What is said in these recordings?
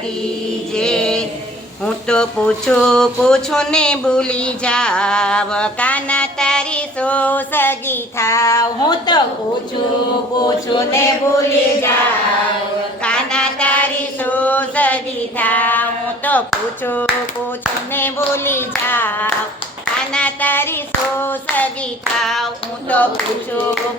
की जय। હું તો પૂછું ને ભૂલી જાવ કાના તારી સો સગી થાવ। હું તો પૂછું ને ભૂલી જાવ કાના તારી સો સગી થાવ। હું તો પૂછું ને ભૂલી જાવ કાના તારી સો સગી થાવ। હું તો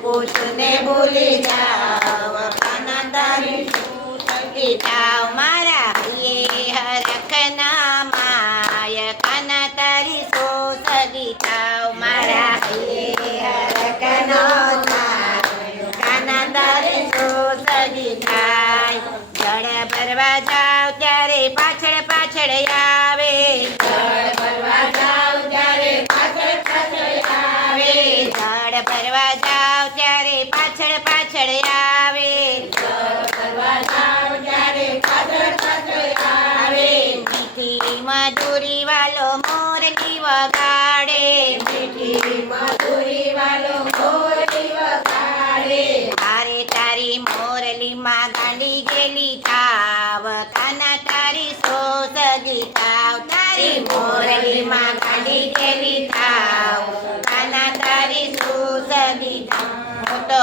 પૂછું ને ભૂલી જાવ કાના તારી સો સગી થાવ। મારા હૈયે હરખના માય કાના તારી સો સગી થાવ। મારા હૈયે હરખના માય કાના તારી સો સગી થાય। જળ ભરવા જાવ ત્યારે પાછળ પાછળ આવે। જળ ભરવા જાવ ત્યારે પાછળ પાછળ આવે। જળ ભરવા જાવ ત્યારે પાછળ પાછળ આવે। જળ ભરવા જાવ ત્યારે પાછળ પાછળ આવે। મીઠી મધુરી વાલો મોરલી વગાડે। મીઠી મધુરી વાલો મોરલી વગાડે। તારે તારી મોરલીમાં ગાંડી ગેલી થાવ કાના તારી સો સગી થાવ। તારી મોરલીમાં ગાંડી ગેલી થાવ કાના તારી સો સગી થાવ। હું તો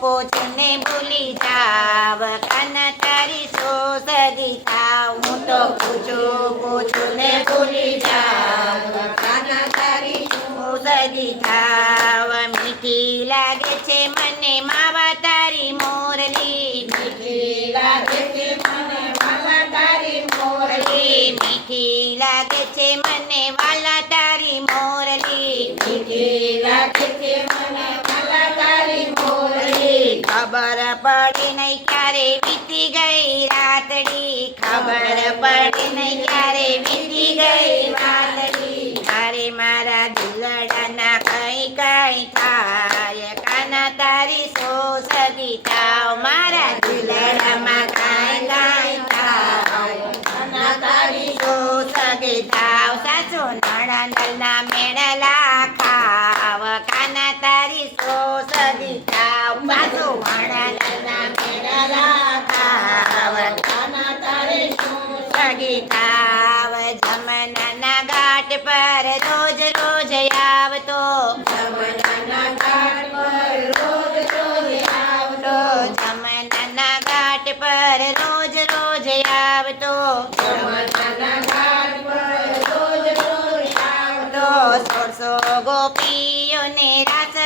પૂછું ને ભૂલી જાવ કાના તારી સો સગી થાવ। હું તો પૂછું ને ભૂલી જાવ કાના તારી સો સગી થાવ। મીઠી લાગે છે મને માવા તારી મોરલી। મીઠી લાગે છે મને માવા તારી મોરલી। મીઠી લાગે છે મને વાલા તારી મોરલી। મીઠી લાગે છે મને વાલા તારી મોરલી। ખબર પડે નહીં ક્યારે વીતી ગઈ રાતડી। ખબર પડે નહીં ક્યારે વીતી ગઈ રાતડી। તારે મારા દિલડાના કઈ કઈ થાય કાના તારી સો સગી થાવ। મારા દિલડામાં કઈ કઈ થાય કાના તારી સો સગી થાવ। સાસુ નણંદના મેળલા ખાવ કાના તારી સો સગી થાવ। સાસુ નણંદના મેળલા ખાવ કાના તારી સો સગી થાવ। જમનાના ઘાટ પર રોજ રોજ આવતો। જમનાના ઘાટ પર રોજ રોજ આવતો। જમનાના ઘાટ પર રોજ રોજ આવતો। જમનાના ઘાટ પર રોજ રોજ આવતો। 1600 ગોપીઓને રાસ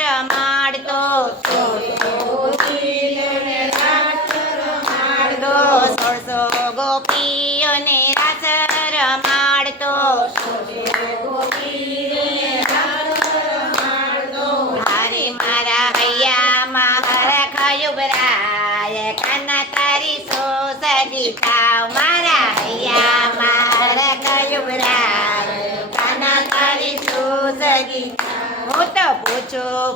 રમાડતો। 1600 ગોપીઓને રાસ રમાડતો। 1600 ગોપીઓને રાસ રમાડતો। 1600 ગોપીઓને રાસ રમાડતો। હારે મારા હૈયામાં હરખ યુવરાય કાના તારી સો સગી થાવ। મારા હૈયામાં હરખ યુવરાય કાના તારી સો સગી થાવ। હું તો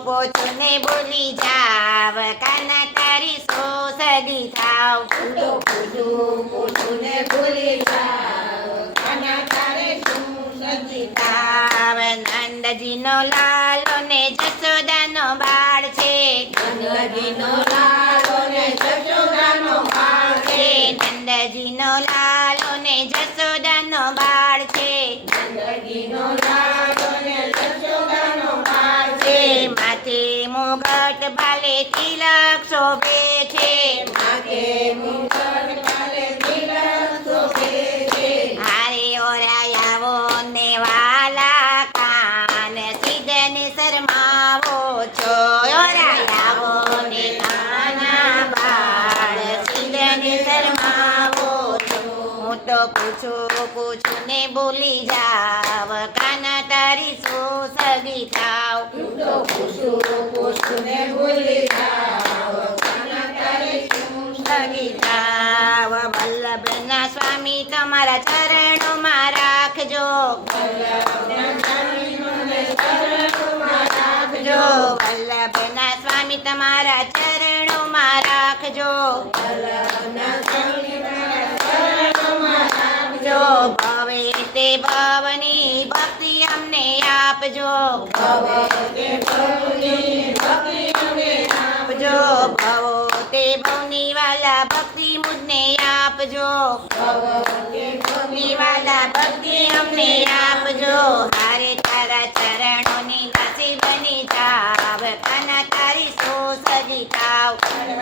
પૂછું ને ભૂલી જાવ કાના તારી સો સગી થાવ। હું તો પૂછું ને ભૂલી જાવ કાના તારી સો સગી થાવ। નંદજીનો લાલો ને જશોદાનો બાળ છે। નંદજીનો લાલો ને જશોદાનો બાળ છે। નંદજીનો લાલો ને જશોદાનો બાળ છે। નંદજીનો લાલો ને જશોદાનો બાળ છે। માથે મુગટ ભાલે તિલક શોભે છે। માથે મુગટ ભાલે તિલક શોભે છે। હારે ઓરાયાવો ને વાલા કાન સીધને શરમાવો છો। ઓરાયાવો ને કાના બાળ સીધને શરમાવો છો। હું તો પૂછું ને ભૂલી જાવ કાના તારી સો સગી થાવ। હું તો પૂછું ને ભૂલી જાવ કાના તારી સો સગી થાવ। વલ્લભના સ્વામી તમારા ચરણોમાં રાખજો। વલ્લભના સ્વામી તમારા ચરણોમાં રાખજો। ભવે તે ભવની ભક્તિ અમને આપજો। ભવો તે ભવની વાલા ભક્તિ મુજને આપજો। આપજો નિવાલા ભક્તિ અમને આપજો હારે તારા ચરણોની દાસી બની જાવ કાના તારી સો સજી થાવ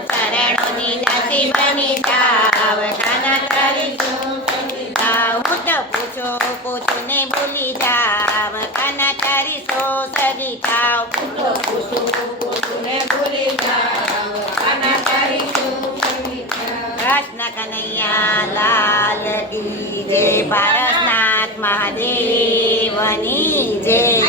ચરણોની દાસી બની જાવ કાના તારી સો સજી થાવ હું તો પૂછું ને ભૂલી જાવ કાના તારી સો સજી થાવ કૃષ્ણ કનૈયા લાલ કી જય પારસનાથ મહાદેવની જય